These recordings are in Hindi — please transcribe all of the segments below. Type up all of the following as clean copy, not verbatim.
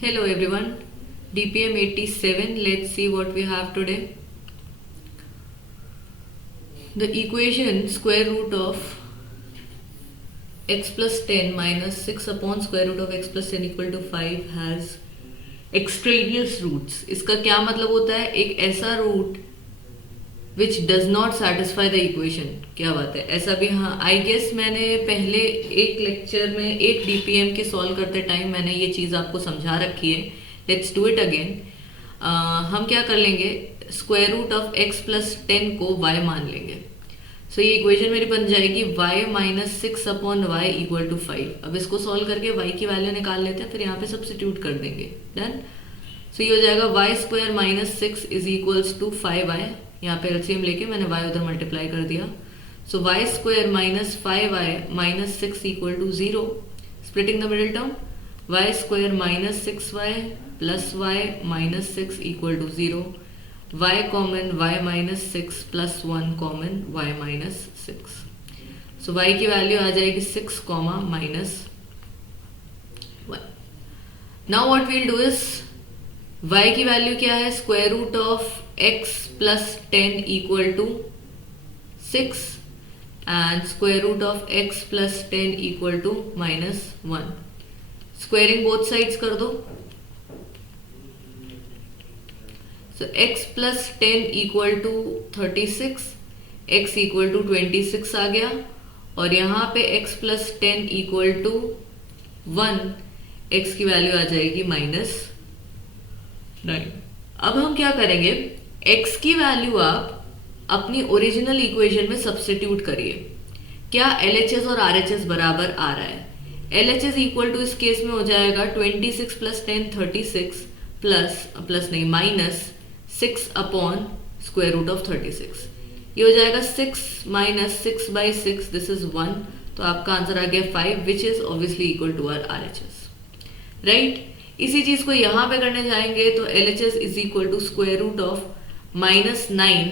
Hello everyone, DPM 87. Let's see what we have today. The equation square root of x plus 10 minus 6 upon square root of x plus 10 equal to 5 has extraneous roots. इसका क्या मतलब होता है? एक ऐसा root which does not satisfy the equation. क्या बात है, ऐसा भी. हाँ, आई गेस मैंने पहले एक लेक्चर में एक डीपीएम के सॉल्व करते टाइम मैंने ये चीज़ आपको समझा रखी है. Let's do it again. हम क्या कर लेंगे, square root of x plus 10 को y मान लेंगे. सो ये इक्वेशन मेरी बन जाएगी y minus 6 upon y equal to 5. अब इसको सॉल्व करके y की वैल्यू निकाल लेते हैं, फिर यहाँ पे सब्सटीट्यूट कर देंगे. डन. सो ये हो जाएगा y square minus 6 is equals to 5y. यहाँ पे एलसीएम लेके मैंने y उधर मल्टीप्लाई कर दिया. So y square minus 5y minus 6 equal to 0. Splitting the middle term, y square minus 6y plus y minus 6 equal to 0. y common y minus 6 plus 1 common y minus 6. So y की वैल्यू आ जाएगी 6 comma minus 1. Now what we'll do is, y की वैल्यू क्या है, square root of x plus 10 equal to 6 and square root of x plus 10 equal to minus 1. Squaring both sides कर दो. So x plus 10 equal to 36, x equal to 26 आ गया. और यहाँ पे x plus 10 equal to 1, x की वैल्यू आ जाएगी माइनस 9. अब हम क्या करेंगे, x की वैल्यू आप अपनी ओरिजिनल इक्वेशन में सब्स्टिट्यूट करिए. क्या LHS और RHS बराबर आ रहा है? LHS इक्वल टू इस केस में हो जाएगा 26 प्लस 10 36 प्लस नहीं minus 6 upon square root of 36. ये हो जाएगा 6 माइनस 6 बाई 6, दिस इज 1. तो आपका आंसर आ गया 5 which is obviously equal to our RHS. Right. इसी चीज को यहाँ पे करने जाएंगे तो LHS is equal to square root of minus 9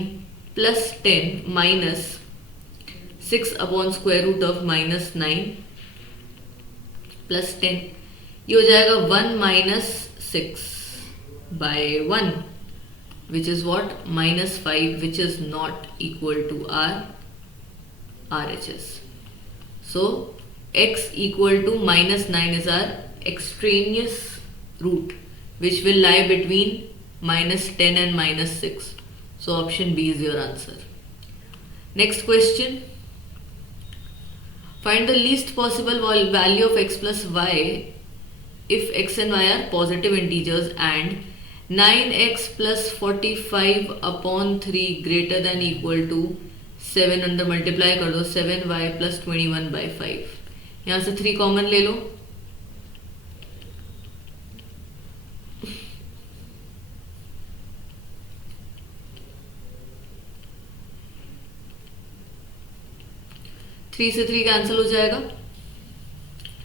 plus 10 minus 6 upon square root of minus 9 plus 10. ये हो जाएगा 1 minus 6 by 1 which is what, minus 5, which is not equal to our RHS. So x equal to minus 9 is our extraneous root which will lie between minus 10 and minus 6. So option B is your answer. Next question. Find the least possible value of x plus y if x and y are positive integers and 9x plus 45 upon 3 greater than equal to 7. अंदर मल्टीप्लाई कर दो, 7y plus 21 by 5. यहाँ से 3 कॉमन ले लो. थ्री से 3 कैंसिल हो जाएगा.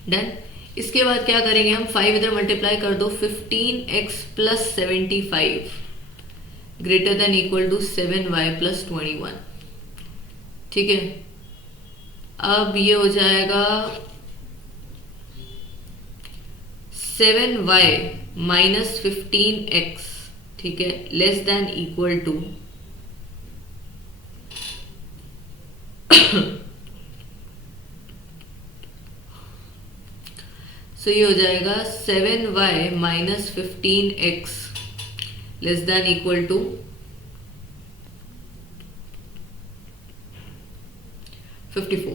डन. इसके बाद क्या करेंगे हम, 5 इधर मल्टीप्लाई कर दो, 15x plus 75 greater than equal to 7y plus 21. ठीक है. अब ये हो जाएगा 7y माइनस 15x, ठीक है, less than equal to so ये हो जाएगा 7y minus 15x less than equal to 54.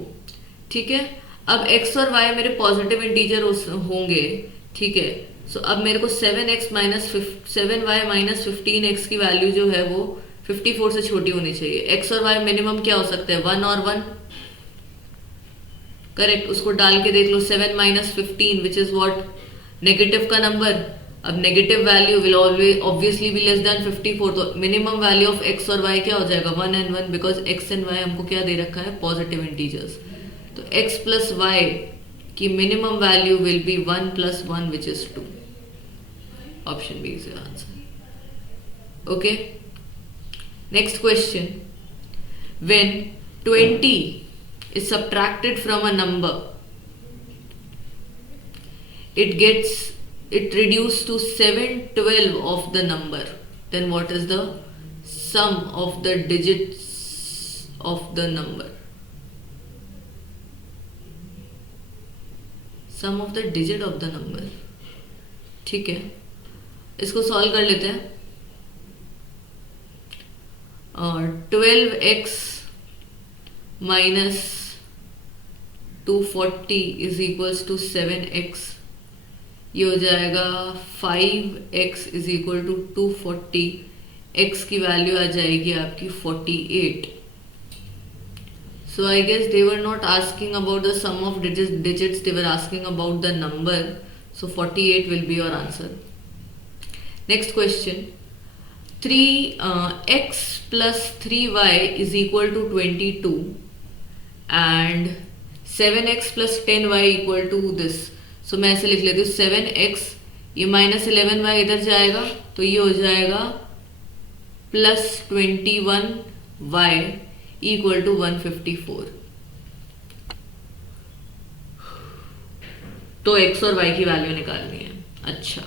ठीक है. अब x और y मेरे पॉजिटिव इंटीजर होंगे. ठीक है. सो अब मेरे को 7y माइनस 15x की वैल्यू जो है वो 54 से छोटी होनी चाहिए. x और y मिनिमम क्या हो सकता है, 1 और 1. करेक्ट. उसको डाल के देख लो, 7 minus 15 which is what, negative का नंबर. अब negative value will always obviously be less than 54. तो मिनिमम वैल्यू ऑफ x और y क्या हो जाएगा, 1 and 1, because x and y हमको क्या दे रखा है, पॉजिटिव इंटीजर्स. तो x प्लस y की minimum value will be 1 plus 1 which is 2. Option B is your answer. Okay. Next question. When 20 is subtracted from a number, it gets it reduced to 7/12 of the number, then what is the sum of the digits of the number? Sum of the digit of the number. ठीक है, इसको सॉल्व कर लेते हैं. 12x minus 240 is equals to 7x. ये हो जाएगा 5x is equal to 240. x की वैल्यू आ जाएगी आपकी 48. So I guess they were not asking about the sum of digits, they were asking about the number. So 48 will be your answer. Next question. 3x plus 3y is equal to 22 and 7x plus 10y equal to this. So मैं ऐसे लिख लेती हूँ 7x, ये माइनस 11y इधर जाएगा तो ये हो जाएगा प्लस 21y इक्वल टू 154. तो x और y की वैल्यू निकालनी है. अच्छा,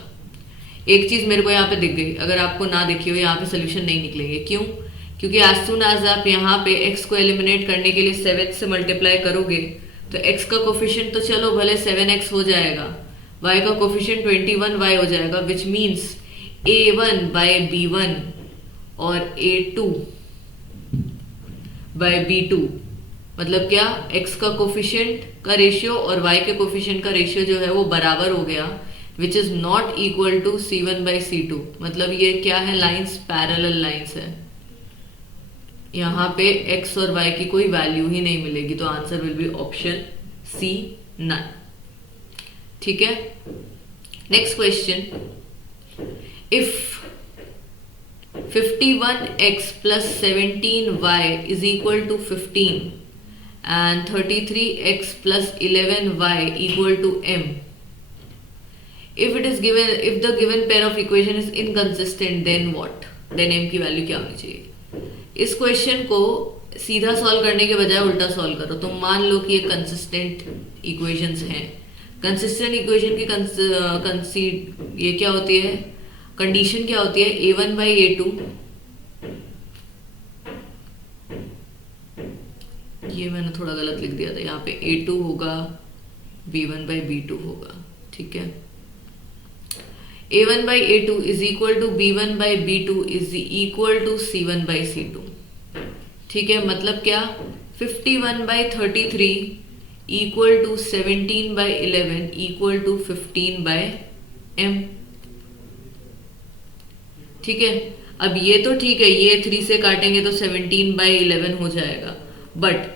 एक चीज मेरे को यहाँ पे दिख गई, अगर आपको ना दिखी हो यहाँ पे सोल्यूशन नहीं निकलेंगे. क्यों? क्योंकि एज सून एज आप यहाँ पे x को एलिमिनेट करने के लिए 7 से मल्टीप्लाई करोगे तो x का कोफिशिएंट तो चलो भले 7x हो जाएगा, y का कोफिशिएंट 21y हो जाएगा, which means a1 bye b1 और a2 बाय b2. मतलब क्या, x का कोफिशिएंट का रेशियो और y के कोफिशिएंट का रेशियो जो है वो बराबर हो गया, which is not equal to c1 by c2. मतलब ये क्या है, लाइंस पैरेलल लाइंस है. यहाँ पे x और y की कोई वैल्यू ही नहीं मिलेगी, तो answer will be option C, none. ठीक है. Next question. If 51x plus 17y is equal to 15 and 33x plus 11y equal to m. If it is given, if the given pair of equation is inconsistent, then what? Then m की वैल्यू क्या होनी चाहिए? इस क्वेश्चन को सीधा सॉल्व करने के बजाय उल्टा सॉल्व करो. तो मान लो कि ये कंसिस्टेंट इक्वेशंस हैं. कंसिस्टेंट इक्वेशन की ये क्या होती है, कंडीशन क्या होती है, a1 बाई a2, ये मैंने थोड़ा गलत लिख दिया था, यहाँ पे a2 होगा, b1 बाई b2 होगा. ठीक है. a1 by a2 is equal to b1 by b2 is equal to c1 by c2. ठीक है. मतलब क्या, 51 by 33 equal to 17 by 11 equal to 15 by m. ठीक है. अब ये तो ठीक है, ये 3 से काटेंगे तो 17 बाई 11 हो जाएगा, but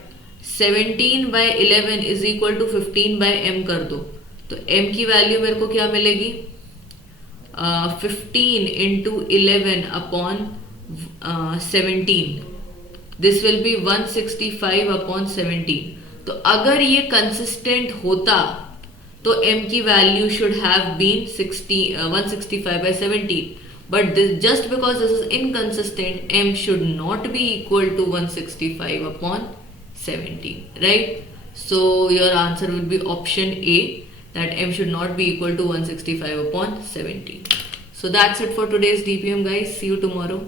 17 by 11 is equal to 15 by m कर दो तो m की वैल्यू मेरे को क्या मिलेगी, 15 into 11 upon 17. This will be 165 upon 17. तो अगर ये कंसिस्टेंट होता तो m की value should have been 165 by 17. But this, just because this is inconsistent, m should not be equal to 165 upon 17, right? So your answer will be option A, that m should not be equal to 165 upon 17. So that's it for today's DPM, guys. See you tomorrow.